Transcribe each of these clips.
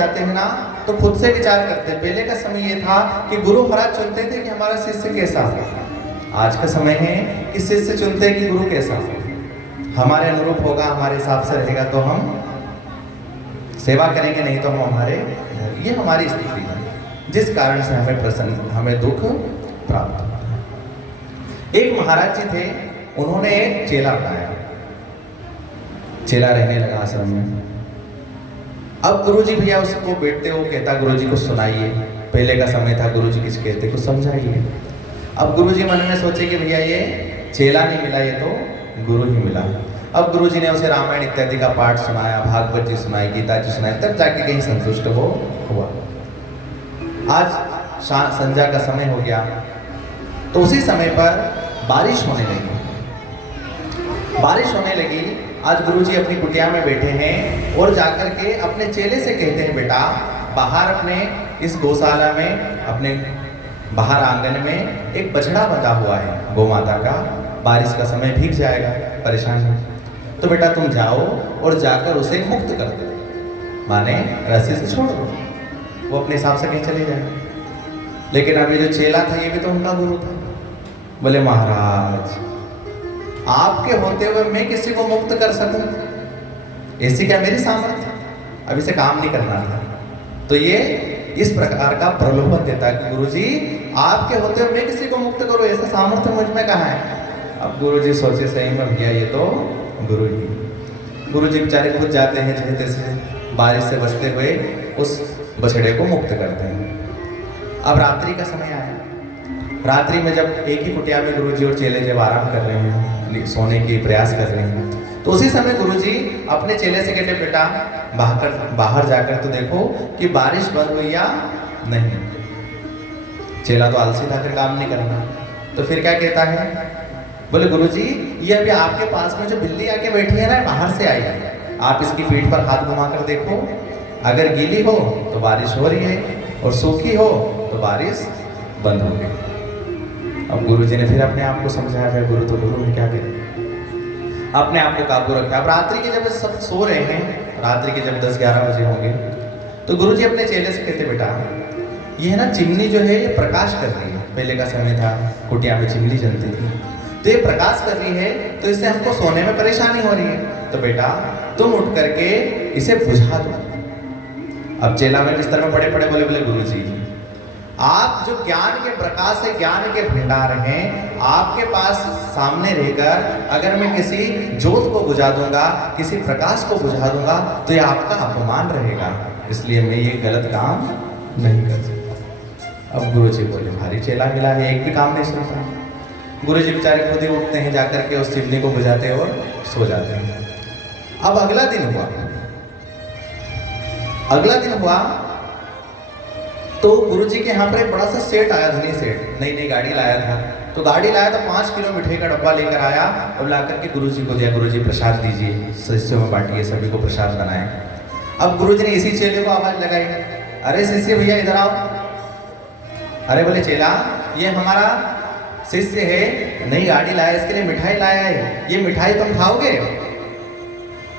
जाते हैं ना तो खुद से विचार करते हैं। पहले का समय ये था कि गुरु महाराज चुनते थे कि हमारा शिष्य कैसा हो। आज का समय है कि शिष्य चुनते हैं कि गुरु कैसा हो, हमारे अनुरूप होगा, हमारे हिसाब से रहेगा तो हम सेवा करेंगे, नहीं तो हम हमारे घर। ये हमारी स्थिति है जिस कारण से हमें दुख प्राप्त हुआ। एक महाराज जी थे, उन्होंने एक चेला बनाया, चेला रहने लगा आश्रम में। अब गुरुजी भैया उसको बैठते वो कहता गुरुजी को सुनाइए। पहले का समय था गुरुजी किस कहते कुछ समझाइए। अब गुरुजी मन में सोचे कि भैया ये चेला नहीं मिला, ये तो गुरु ही मिला। अब गुरुजी ने उसे रामायण इत्यादि का पाठ सुनाया, भागवत जी सुनाई, गीता जी सुनाई, तब जाके कहीं संतुष्ट वो हुआ। आज संध्या का समय हो गया तो उसी समय पर बारिश होने लगी। बारिश होने लगी, आज गुरुजी अपनी कुटिया में बैठे हैं और जाकर के अपने चेले से कहते हैं बेटा बाहर अपने इस गौशाला में, अपने बाहर आंगन में एक बछड़ा बंधा हुआ है गौ माता का, बारिश का समय भीग जाएगा, परेशान है, तो बेटा तुम जाओ और जाकर उसे मुक्त कर दो, माने रस्सी से छोड़ दो, वो अपने हिसाब से कहीं चले जाए। लेकिन अभी जो चेला था ये भी तो उनका गुरु था। बोले महाराज आपके होते हुए मैं किसी को मुक्त कर सकूं, ऐसी क्या मेरी सामर्थ्य, अभी से काम नहीं करना था। तो ये इस प्रकार का प्रलोभन देता है कि गुरुजी आपके होते हुए मैं किसी को मुक्त करूं, ऐसा सामर्थ्य मुझ में कहाँ है। अब गुरुजी सोचे सही में भैया ये तो गुरु ही। गुरुजी बेचारे खुद जाते हैं जैसे तैसे बारिश से बचते हुए उस बछड़े को मुक्त करते हैं। अब रात्रि का समय आया। रात्रि में जब एक ही कुटिया में गुरुजी और चेले जब आराम कर रहे हैं, सोने की प्रयास कर रहे हैं, तो उसी समय गुरुजी अपने चेले से कहते बेटा बाहर जाकर तो देखो कि बारिश बंद हुई या नहीं। चेला तो आलसी था, फिर काम नहीं करना, तो फिर क्या कहता है, बोले गुरुजी ये अभी आपके पास में जो बिल्ली आके बैठी है ना बाहर से आई है, आप इसकी पीठ पर हाथ घुमा कर देखो, अगर गीली हो तो बारिश हो रही है और सूखी हो तो बारिश बंद हो गई। अब गुरुजी ने फिर अपने आप को समझाया, गुरु तो गुरु है, क्या करें, अपने आप को काबू रखा। अब रात्रि के जब सब सो रहे हैं, रात्रि के जब 10-11 बजे होंगे, तो गुरुजी अपने चेले से कहते बेटा ये है ना चिमनी जो है ये प्रकाश कर रही है। पहले का समय था कुटिया में चिमनी जलती थी, तो ये प्रकाश कर रही है तो इससे हमको सोने में परेशानी हो रही है, तो बेटा तुम उठ करके इसे बुझा दो। अब चेला में बिस्तर में पड़े पड़े बोले बोले गुरुजी आप जो ज्ञान के प्रकाश है, ज्ञान के भंडार हैं, आपके पास सामने रहकर अगर मैं किसी ज्योत को बुझा दूंगा, किसी प्रकाश को बुझा दूंगा तो ये आपका अपमान रहेगा, इसलिए मैं ये गलत काम नहीं कर सकता। अब गुरुजी बोले भारी चेला मिला है, एक भी काम नहीं सुनता। गुरुजी बेचारे खुद ही उठते हैं, जाकर के उस चिमनी को बुझाते और सो जाते हैं। अब अगला दिन हुआ, तो गुरुजी के यहाँ पर एक बड़ा सा सेठ आया, धनी सेठ, नई नई गाड़ी लाया था। तो गाड़ी लाया तो 5 किलो मिठाई का डब्बा लेकर आया और लाकर के गुरुजी को दिया, गुरुजी प्रसाद दीजिए, शिष्यों में बांटिए, सभी को प्रसाद बनाए। अब गुरुजी ने इसी चेले को आवाज लगाई, अरे शिष्य भैया इधर आओ। अरे बोले चेला ये हमारा शिष्य है, नई गाड़ी लाया, इसके लिए मिठाई लाया है, ये मिठाई तुम खाओगे।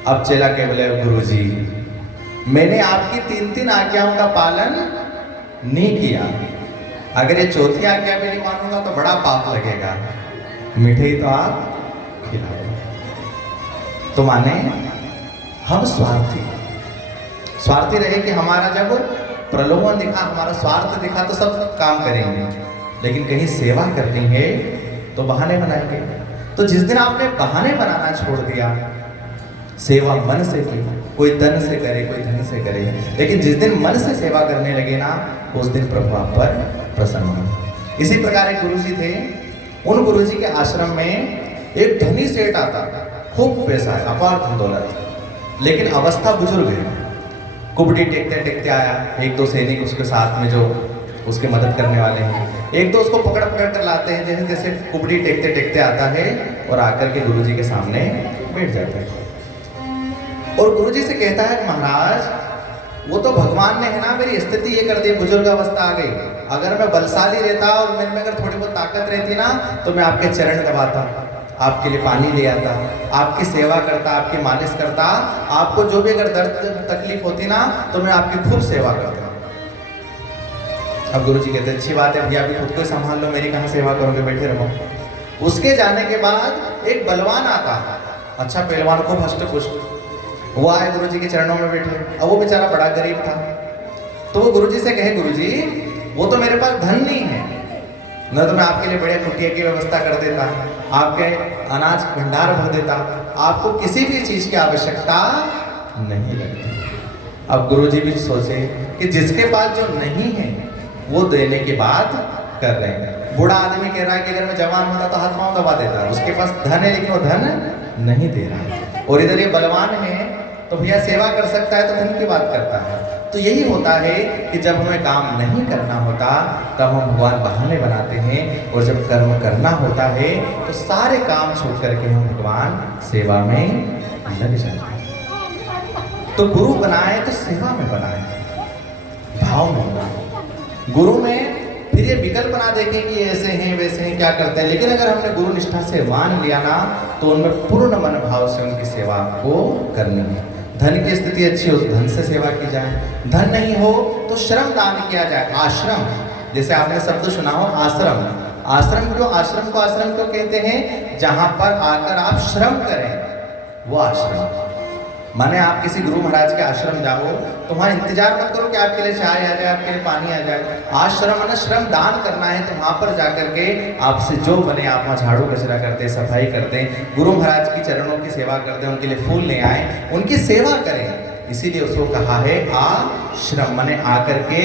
अब चेला के बोले गुरुजी मैंने आपकी 3 आज्ञाओं का पालन नहीं किया, अगर ये चौथी आज्ञा भी नहीं मानूंगा तो बड़ा पाप लगेगा, मिठाई तो आप खिलाओ। तो माने हम स्वार्थी रहे कि हमारा जब प्रलोभन दिखा, हमारा स्वार्थ दिखा तो सब काम करेंगे, लेकिन कहीं सेवा करनी है तो बहाने बनाएंगे। तो जिस दिन आपने बहाने बनाना छोड़ दिया, सेवा मन से की, कोई तन से करे कोई धन से करे, लेकिन जिस दिन मन से सेवा करने लगे ना उस दिन प्रभु आप पर प्रसन्न हो। इसी प्रकार एक गुरुजी थे, उन गुरुजी के आश्रम में एक धनी सेठ आता, खूब पैसा है, अपार धन दौलत, लेकिन अवस्था बुजुर्ग है, कुबड़ी टेकते टेकते आया। 1-2 सैनिक उसके साथ में जो उसके मदद करने वाले हैं, 1-2 उसको पकड़ कर लाते हैं, जैसे जैसे कुबड़ी टेकते टेकते आता है और आकर के गुरुजी के सामने बैठ जाता है और गुरुजी से कहता है महाराज वो तो भगवान ने है ना मेरी स्थिति ये कर दी, बुजुर्ग अवस्था आ गई, अगर मैं बलशाली रहता और मेरे में अगर थोड़ी बहुत ताकत रहती ना तो मैं आपके चरण दबाता, आपके लिए पानी ले आता, आपकी सेवा करता, आपकी मालिश करता, आपको जो भी अगर दर्द तकलीफ होती ना तो मैं आपकी खूब सेवा करता। अब गुरु जी कहते अच्छी बात है भैया, अभी खुद को संभाल लो, मेरी कहाँ सेवा करोगे, बैठे रहो। उसके जाने के बाद एक बलवान आता, अच्छा पहलवान को हष्ट पुष्ट, वो आए गुरु जी के चरणों में बैठे। अब वो बेचारा बड़ा गरीब था, तो वो गुरु जी से कहे गुरु जी वो तो मेरे पास धन नहीं है, न तो मैं आपके लिए बढ़िया कुटिया की व्यवस्था कर देता, आपके अनाज भंडार भर देता, आपको किसी भी चीज की आवश्यकता नहीं लगती। अब गुरु जी भी सोचे कि जिसके पास जो नहीं है वो देने की बात कर रहे हैं। बूढ़ा आदमी कह रहा है कि अगर मैं जवान होता तो हाथ पांव दबा देता, उसके पास धन है लेकिन वो धन नहीं दे रहा। और इधर ये बलवान है तो भैया सेवा कर सकता है तो धन की बात करता है। तो यही होता है कि जब हमें काम नहीं करना होता तब हम भगवान बहाने बनाते हैं, और जब कर्म करना होता है तो सारे काम छोड़ करके हम भगवान सेवा में लग जाते हैं। तो गुरु बनाए तो सेवा में बनाए, भाव में बनाए। गुरु में फिर ये विकल्प ना देखें कि ऐसे हैं वैसे हैं क्या करते हैं, लेकिन अगर हमने गुरु निष्ठा से मान लिया ना तो उनमें पूर्ण मन भाव से उनकी सेवा को करनी है। धन की स्थिति अच्छी हो तो धन से सेवा की जाए, धन नहीं हो तो श्रम दान किया जाए। आश्रम, जैसे आपने शब्द सुना हो आश्रम, आश्रम क्यों, आश्रम को आश्रम क्यों कहते हैं? जहां पर आकर आप श्रम करें वो आश्रम। माने आप किसी गुरु महाराज के आश्रम जाओ तो वहाँ इंतजार मत करो कि आपके लिए चाय आ जाए, आपके लिए पानी आ जाए। आश्रम माने श्रम दान करना है, तो वहाँ पर जाकर के आपसे जो बने आप वहाँ झाड़ू कचरा करते, सफाई करते, गुरु महाराज की चरणों की सेवा करते, उनके लिए फूल ले आए, उनकी सेवा करें। इसीलिए उसको कहा है आश्रम, माने आकर के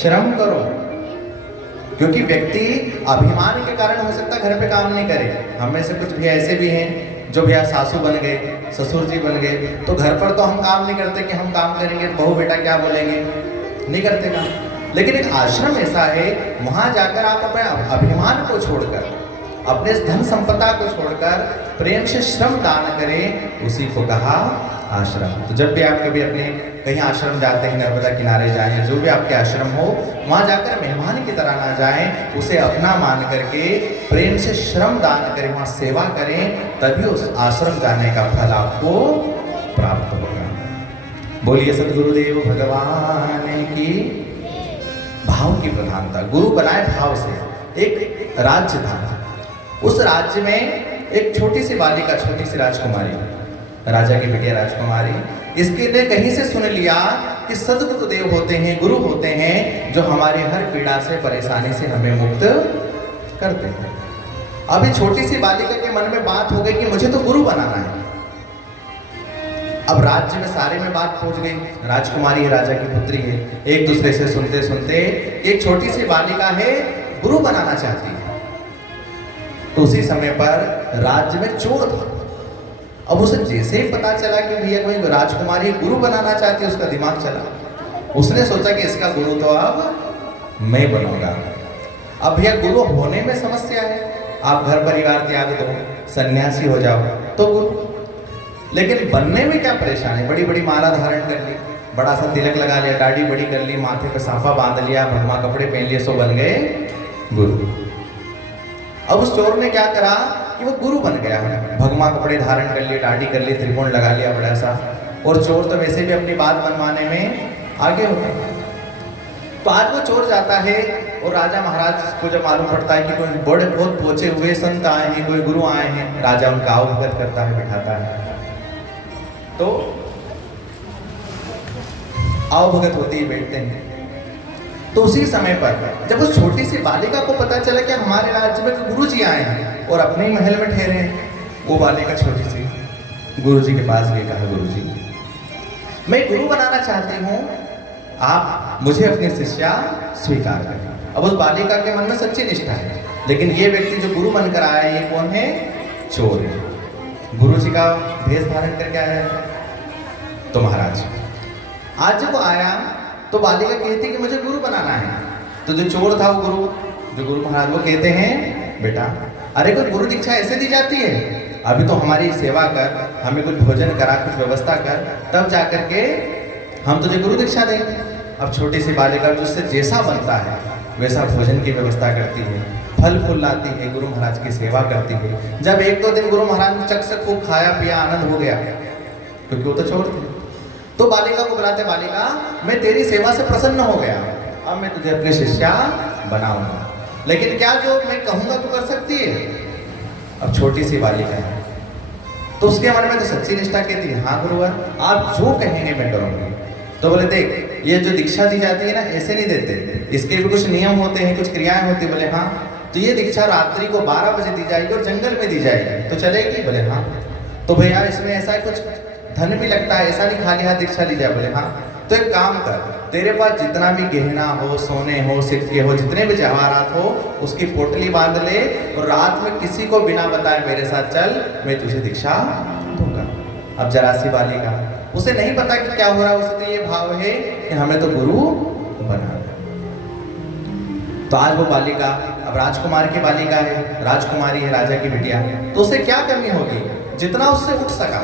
श्रम करो। क्योंकि व्यक्ति अभिमान के कारण हो सकता है घर पे काम नहीं करे। हम में से कुछ भी ऐसे भी हैं जो भैया सासू बन गए, ससुर जी बन गए, तो घर पर तो हम काम नहीं करते कि हम काम करेंगे बहू बेटा क्या बोलेंगे, नहीं करते काम। लेकिन एक आश्रम ऐसा है, वहाँ जाकर आप अपने अभिमान को छोड़कर, अपने धन संपदा को छोड़कर प्रेम से श्रम दान करें, उसी को कहा आश्रम। तो जब भी आप कभी अपने कहीं आश्रम जाते हैं, नर्मदा किनारे जाएं या जो भी आपके आश्रम हो, वहाँ जाकर मेहमान की तरह ना जाएं, उसे अपना मान करके प्रेम से श्रम दान करें, वहाँ सेवा करें, तभी उस आश्रम जाने का फल आपको प्राप्त होगा। बोलिए सद्गुरुदेव भगवान की। भाव की प्रधानता, गुरु बनाए भाव से। एक राज्य था, उस राज्य में एक छोटी सी बालिका, छोटी सी राजकुमारी, राजा की बिटिया राजकुमारी, इसके ने कहीं से सुन लिया कि सद्गुरुदेव होते हैं, गुरु होते हैं जो हमारे हर पीड़ा से, परेशानी से हमें मुक्त करते हैं। अभी छोटी सी बालिका के मन में बात हो गई कि मुझे तो गुरु बनाना है। अब राज्य में सारे में बात पहुंच गई, राजकुमारी है, राजा की पुत्री है, एक दूसरे से सुनते सुनते एक छोटी सी बालिका है गुरु बनाना चाहती है। तो उसी समय पर राज्य में चोर था। अब उसे जैसे ही पता चला कि भैया कोई राजकुमारी गुरु बनाना चाहती है, उसका दिमाग चला। उसने सोचा कि इसका गुरु तो अब मैं बनूंगा। अब भैया गुरु होने में समस्या है, आप घर परिवार त्याग दो, सन्यासी हो जाओ तो गुरु। लेकिन बनने में क्या परेशानी, बड़ी बड़ी माला धारण कर ली, बड़ा सा तिलक लगा लिया, दाढ़ी बड़ी कर ली, माथे पे साफा बांध लिया, भगवा कपड़े पहन लिए, सो बन गए गुरु। अब उस चोर ने क्या करा कि वो गुरु बन गया, भगवा कपड़े धारण कर लिए, दाढ़ी कर ली, त्रिकोण लगा लिया बड़ा सा। और चोर तो वैसे भी अपनी बात मनवाने में आगे होता है। तो आज वो चोर जाता है और राजा महाराज को जब मालूम पड़ता है कि कोई बड़े बहुत पहुंचे हुए संत आए हैं, कोई गुरु आए हैं, राजा उनका अवगत करता है, बिठाता है। तो अवगत होती ही बैठते हैं। तो उसी समय पर जब उस छोटी सी बालिका को पता चला कि हमारे राज्य में गुरु जी आए हैं और अपने ही महल में ठहरे हैं, वो बालिका छोटी सी गुरु जी के पास गई, कहा गुरु जी मैं गुरु बनाना चाहती हूँ, आप मुझे अपनी शिष्या स्वीकार करें। अब उस बालिका के मन में सच्ची निष्ठा है, लेकिन ये व्यक्ति जो गुरु बनकर आया है, ये कौन है? चोर है। गुरु जी का भेष धारण करके आया है। तो महाराज आज जब वो आया तो बालिका कहती कि मुझे गुरु बनाना है। तो जो चोर था वो गुरु, जो गुरु महाराज, वो कहते हैं बेटा अरे कोई गुरु दीक्षा ऐसे दी जाती है, अभी तो हमारी सेवा कर, हमें कुछ भोजन करा, कुछ व्यवस्था कर, तब जाकर के हम तुझे गुरु दीक्षा देंगे। अब छोटी सी बालिका जिससे जैसा बनता है वैसा भोजन की व्यवस्था करती है, फल फूल लाती है, गुरु महाराज की सेवा करती है। जब एक दो दिन गुरु महाराज ने चक से खूब खाया पिया, आनंद हो गया, क्योंकि वो तो चोर थे, तो बालिका को बुलाते, बालिका मैं तेरी सेवा से प्रसन्न हो गया, अब मैं तुझे अपनी शिष्या बनाऊंगा, लेकिन क्या जो मैं कहूंगा तू कर सकती है? अब छोटी सी बालिका है, तो उसके मन में तो सच्ची निष्ठा कहती है, हाँ गुरुवर आप जो कहेंगे मैं करूंगी। तो बोले देख, ये जो दीक्षा दी जाती है ना, ऐसे नहीं देते, इसके भी कुछ नियम होते हैं, कुछ क्रियाएं होती है। बोले हाँ, तो ये दीक्षा रात्रि को 12 बजे दी जाएगी और जंगल में दी जाएगी, तो चलेगी? बोले हाँ। तो भैया इसमें ऐसा कुछ धन भी लगता है, ऐसा नहीं खाली हाथ दीक्षा ली जाए? बोले हाँ। तो एक काम कर, तेरे पास जितना भी गहना हो, सोने हो, सिक्के हो, जितने भी जवाहरात हो, उसकी पोटली बांध ले और रात में किसी को बिना बताए मेरे साथ चल, मैं तुझे दीक्षा दूंगा। अब जरा सी बालिका, उसे नहीं पता कि क्या हो रहा है, उसे तो ये भाव है कि हमें तो गुरु बना। तो आज वो बालिका अब राजकुमार की बालिका है, राजकुमारी है, राजा की बिटिया, तो उसे क्या कमी होगी? जितना उससे उठ सका,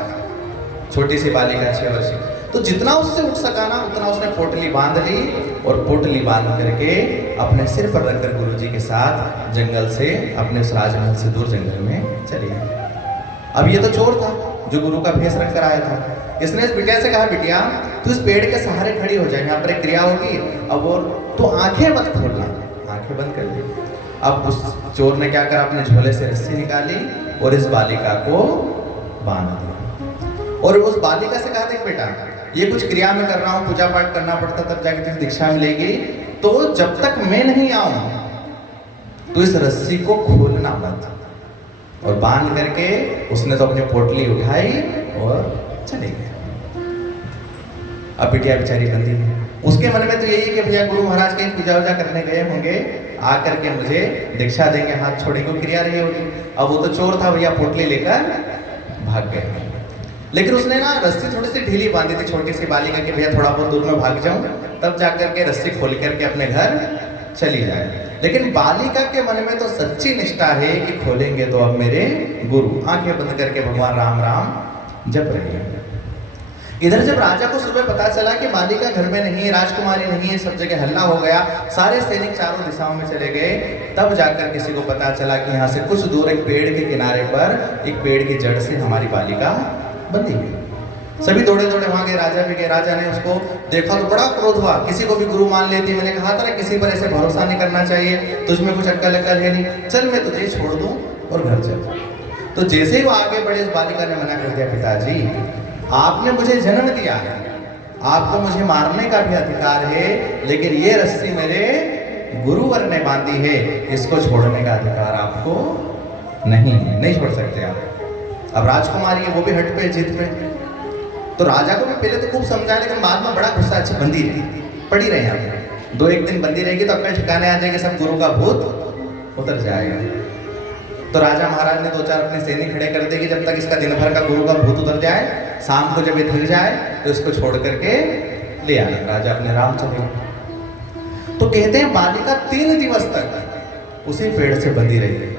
छोटी सी बालिका 6 वर्ष की, तो जितना उससे उठ सका ना, उतना उसने पोटली बांध ली और पोटली बांध करके अपने सिर पर रखकर गुरुजी के साथ जंगल से, अपने उस राजमहल से दूर जंगल में चली गई। अब ये तो चोर था जो गुरु का भेष रख कर आया था। इसने इस बिटिया से कहा, बिटिया तू इस पेड़ के सहारे खड़ी हो जाए, यहाँ पर एक क्रिया होगी, अब वो तू आंखें मत खोलना, आंखें बंद कर ली। अब उस चोर ने क्या करा, अपने झोले से रस्सी निकाली और इस बालिका को बांध दिया और उस बालिका से कहा, देख बेटा ये कुछ क्रिया में कर रहा हूँ, पूजा पाठ करना पड़ता, तब जाके तुझे दीक्षा मिलेगी, तो जब तक मैं नहीं आऊं तो इस रस्सी को खोलना मत। और बांध करके उसने तो अपनी पोटली उठाई और चले गए। अब बिटिया बेचारी बंदी है, उसके मन में तो यही है कि भैया गुरु महाराज कहीं पूजा वूजा करने गए होंगे, आकर के मुझे दीक्षा देंगे, हाथ छोड़ेंगे, क्रिया रही होगी। अब वो तो चोर था भैया, पोटली लेकर भाग गया। लेकिन उसने ना रस्सी थोड़ी सी ढीली बांधी थी छोटी सी बालिका के, भैया थोड़ा बहुत दूर में भाग जाऊं, तब जाकर के रस्सी खोल करके अपने घर चली जाए। लेकिन बालिका के मन में तो सच्ची निष्ठा है कि खोलेंगे तो अब मेरे गुरु, आंखें बंद करके भगवान राम राम जप रही है। इधर जब राजा को सुबह पता चला कि बालिका घर में नहीं है, राजकुमारी नहीं है, सब जगह हल्ला हो गया, सारे सैनिक चारों दिशाओं में चले गए, तब जाकर किसी को पता चला कि यहाँ से कुछ दूर एक पेड़ के किनारे पर, एक पेड़ की जड़ से हमारी बालिका बंदी हुई। सभी दौड़े दौड़े वहां गए, राजा भी गए। राजा ने उसको देखा तो बड़ा क्रोध हुआ, किसी को भी गुरु मान लेती, मैंने कहा था ना किसी पर ऐसे भरोसा नहीं करना चाहिए, तुझमें कुछ अक्ल है नहीं, चल मैं तुझे छोड़ दूं और घर चल। तो जैसे ही वो आगे बढ़े, उस बालिका ने मना कर दिया, पिताजी आपने मुझे जन्म दिया है, आपको मुझे मारने का भी अधिकार है, लेकिन ये रस्सी मेरे गुरुवर ने बांधी है, इसको छोड़ने का अधिकार आपको नहीं है, नहीं छोड़ सकते आप। अब राजकुमारी है, वो भी हट पे, जिद पे। तो राजा को भी पहले तो खूब समझाया, लेकिन बाद में बड़ा गुस्सा, अच्छी बंदी रही, पड़ी रही यहाँ पे, 2-1 दिन बंदी रहेगी तो अपने ठिकाने आ जाएंगे, सब गुरु का भूत उतर जाएगा। तो राजा महाराज ने 2-4 अपने सैनिक खड़े कर देंगे, जब तक इसका दिन भर का गुरु का भूत उतर जाए, शाम को जब ये थक जाए तो इसको छोड़ करके ले आए। राजा अपने राम चले। तो कहते हैं बालिका 3 दिवस तक उसी पेड़ से बंदी रही,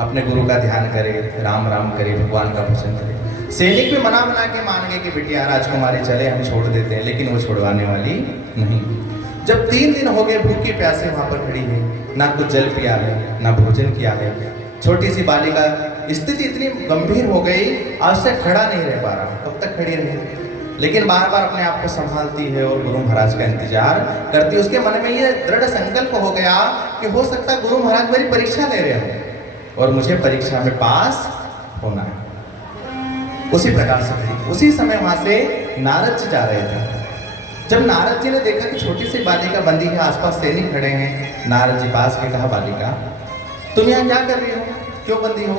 अपने गुरु का ध्यान करे, राम राम करे, भगवान का भजन करे। सैनिक भी मना के मान गए कि बिटिया राजकुमारी चले, हम छोड़ देते हैं, लेकिन वो छोड़वाने वाली नहीं। जब 3 दिन हो गए भूखी प्यासे वहां पर खड़ी है, ना कुछ जल पिया है, ना भोजन किया है, छोटी सी बालिका स्थिति इतनी गंभीर हो गई, आज से खड़ा नहीं रह पा रहा, कब तक खड़ी रहे, लेकिन बार बार अपने आप को संभालती है और गुरु महाराज का इंतजार करती है। उसके मन में ये दृढ़ संकल्प हो गया कि हो सकता है गुरु महाराज मेरी परीक्षा ले रहे हो और मुझे परीक्षा में पास होना है। उसी प्रकार से उसी समय वहां से नारद जी जा रहे थे। जब नारद जी ने देखा कि छोटी सी बालिका बंदी है, आसपास सैनिक खड़े हैं, नारद जी पास के कहा, बालिका तुम यहाँ क्या कर रही हो, क्यों बंदी हो?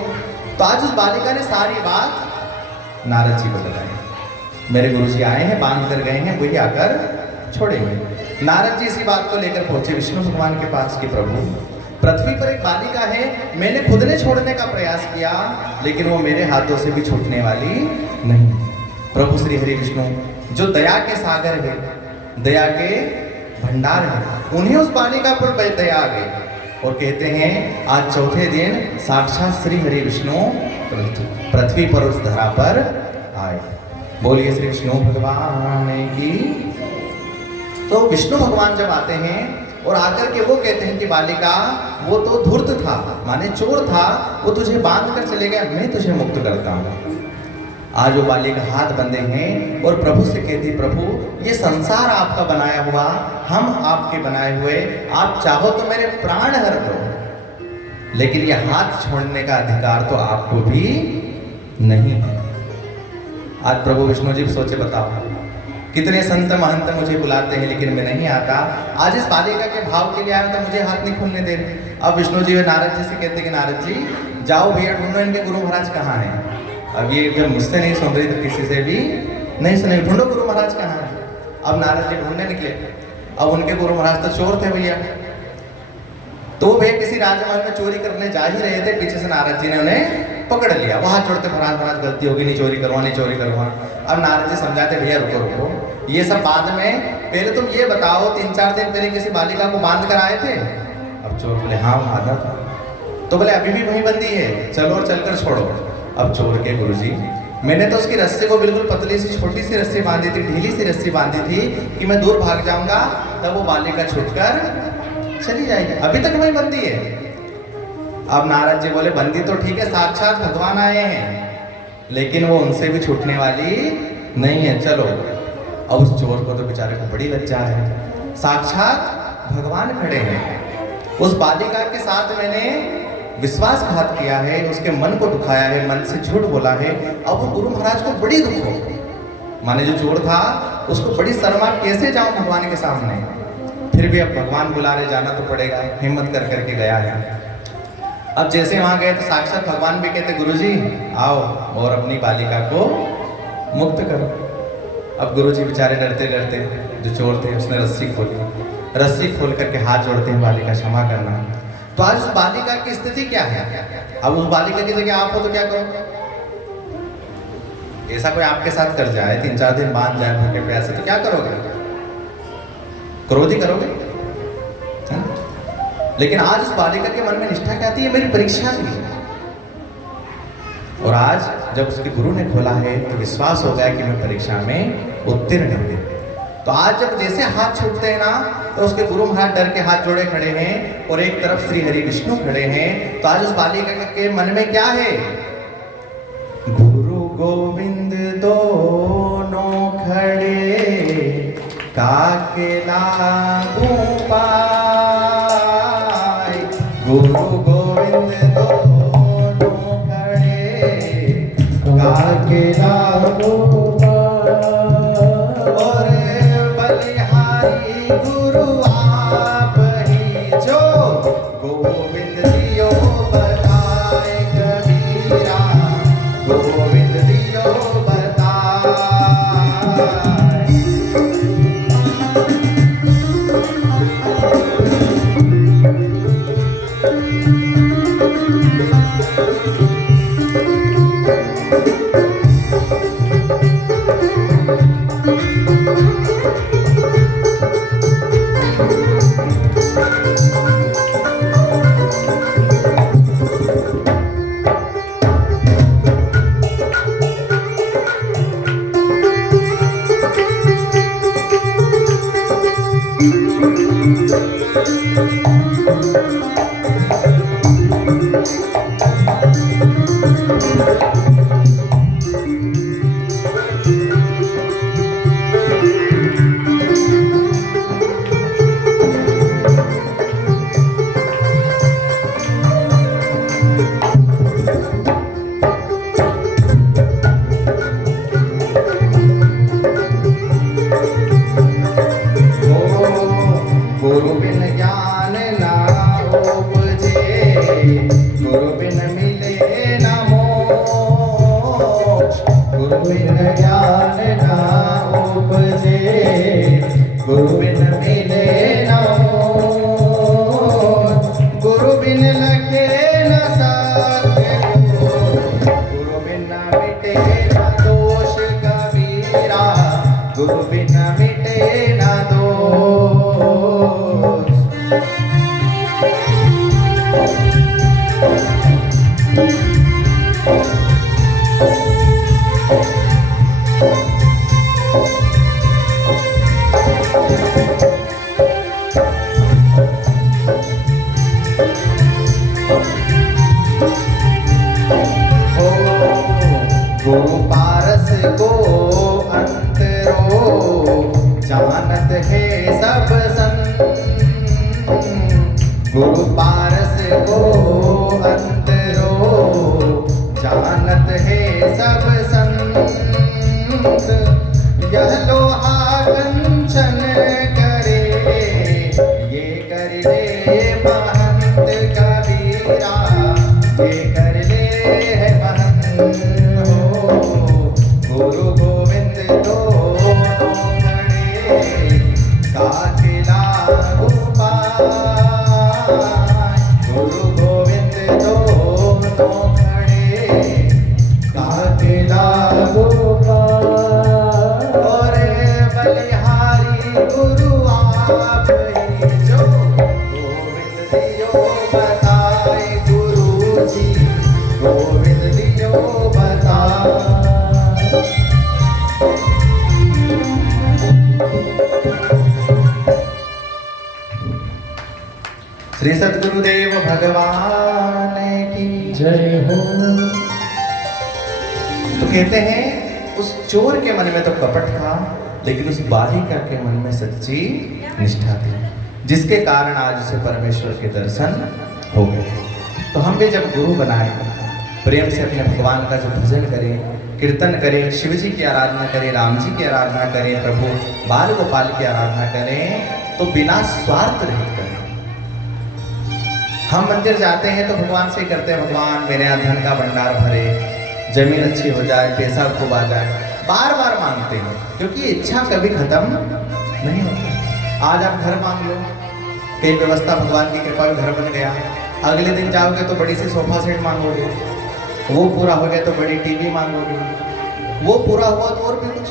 तो आज उस बालिका ने सारी बात नारद जी को बताई। मेरे गुरु जी आए हैं, बांध कर गए हैं, वही आकर छोड़ेंगे। नारद जी इसी बात को लेकर पहुंचे विष्णु भगवान के पास कि प्रभु पृथ्वी पर एक बालिका है, मैंने खुद ने छोड़ने का प्रयास किया, लेकिन वो मेरे हाथों से भी छूटने वाली नहीं। प्रभु श्री हरि विष्णु जो दया के सागर है, दया के भंडार है, उन्हें उस बालिका पर दया आ गई और कहते हैं आज चौथे दिन साक्षात श्री हरि विष्णु पृथ्वी पर उस धरा पर आए। बोलिए श्री विष्णु भगवान की। तो विष्णु भगवान जब आते हैं और आकर के वो कहते हैं कि बालिका वो तो धूर्त था, माने चोर था, वो तुझे बांध कर चले गया, मैं तुझे मुक्त करता हूँ। आज वो बालिका हाथ बंधे हैं और प्रभु से कहती, प्रभु ये संसार आपका बनाया हुआ, हम आपके बनाए हुए, आप चाहो तो मेरे प्राण हर दो, लेकिन ये हाथ छोड़ने का अधिकार तो आपको भी नहीं है। आज प्रभु विष्णु जी सोचे, बताओ कितने संत महंत मुझे बुलाते हैं लेकिन मैं नहीं आता। आज इस बालिका के भाव के लिए आया तो मुझे हाथ नहीं खोलने दे रहे। अब विष्णु जी नारद जी से कहते कि नारद जी जाओ भैया ढूंढो इनके गुरु महाराज कहाँ हैं। अब ये जब मुझसे नहीं सुन रही तो किसी से भी नहीं सुने, ढूंढो गुरु महाराज कहाँ हैं। अब नारद जी ढूंढने निकले। अब उनके गुरु महाराज तो चोर थे भैया, तो वे किसी राजमहल में चोरी करने जा ही रहे थे, पीछे से नारद जी ने उन्हें पकड़ लिया। वहां छोड़ते, महाराज महाराज गलती होगी, नहीं चोरी करवा, नहीं चोरी करवा। अब नारद जी समझाते, भैया रुको रुको, ये सब बाद में, पहले तुम ये बताओ 3-4 दिन पहले किसी बालिका को बांध कर आए थे। अब चोर बोले हाँ बांधा था। तो बोले अभी भी वहीं बंदी है, चलो और चलकर छोड़ो। अब चोर के गुरुजी, मैंने तो उसकी रस्सी को बिल्कुल पतली सी छोटी सी रस्सी बांधी थी, ढीली सी रस्सी बांधी थी कि मैं दूर भाग जाऊंगा तब वो बालिका छूटकर चली जाएगी, अभी तक वहीं बंदी है। अब नारद जी बोले बंदी तो ठीक है, साक्षात भगवान आए हैं, लेकिन वो उनसे भी छूटने वाली नहीं है, चलो। अब उस चोर को तो बेचारे को बड़ी लज्जा है, साक्षात भगवान खड़े हैं। उस बालिका के साथ मैंने विश्वासघात किया है, उसके मन को दुखाया है, मन से झूठ बोला है। अब वो गुरु महाराज को बड़ी दुख हो, माने जो चोर था उसको बड़ी शर्मा, कैसे जाऊं भगवान के सामने। फिर भी अब भगवान बुला रहे, जाना तो पड़ेगा, हिम्मत कर करके गया है। अब जैसे वहां गए तो साक्षात भगवान भी कहते, गुरुजी आओ और अपनी बालिका को मुक्त करो। अब गुरुजी बेचारे डरते डरते, जो चोर थे उसने रस्सी खोली, रस्सी खोल करके हाथ जोड़ते हैं, बालिका क्षमा करना। तो आज उस बालिका की स्थिति क्या है? अब उस बालिका की जगह आप हो तो क्या करोगे? ऐसा कोई आपके साथ कर जाए, 3-4 दिन बांध जाए भूखे प्यासे, तो क्या करोगे? क्रोध ही करोगे। लेकिन आज उस बालिका के मन में निष्ठा क्या थी? ये मेरी परीक्षा थी। और आज जब उसके गुरु ने खोला है तो विश्वास हो गया कि मैं परीक्षा में उत्तीर्ण हुई। तो आज जब जैसे हाथ छूटते हैं ना, तो उसके गुरु महाराज डर के हाथ जोड़े खड़े हैं और एक तरफ श्री हरि विष्णु खड़े हैं। तो आज उस बालिका के मन में क्या है? गुरु गोविंद दोनों खड़े, काके लागू पाए। गुरु गोविंद दोनों खड़े, काके लागू को अंतरो जानत है सब संत। यह लोहा कंचन करे ये कर ले महंत कबीरा, ये कर ले है महंत हो। गुरु गोविंद दोनों खड़े काफिला गोपाल। गुरु गोविंद दोनों खड़े काफिला गोपाल। और बलिहारी गुरु आप ही जो गोविंद दियो बताए गुरु जी, गोविंद दियो बताए। श्री सद्गुरुदेव भगवान की जय हो। तो कहते हैं उस चोर के मन में तो कपट था, लेकिन उस बालिका के मन में सच्ची निष्ठा थी, जिसके कारण आज उसे परमेश्वर के दर्शन हो गए। तो हम भी जब गुरु बनाए, प्रेम से अपने भगवान का जो भजन करें, कीर्तन करें, शिव जी की आराधना करें, राम जी की आराधना करें, प्रभु बाल गोपाल की आराधना करें, तो बिना स्वार्थ रहित करें। हम मंदिर जाते हैं तो भगवान से ही करते हैं, भगवान मेरे यहाँ धन का भंडार भरे, जमीन अच्छी हो जाए, पैसा खूब आ जाए, बार बार मांगते हैं, क्योंकि इच्छा कभी खत्म नहीं होती। आज आप घर मांग लो, कई व्यवस्था भगवान की कृपा में घर बन गया, अगले दिन जाओगे तो बड़ी सी सोफा सेट मांगोगे, वो पूरा हो गया तो बड़ी टीवी मांगोगे, वो पूरा हुआ तो और भी कुछ।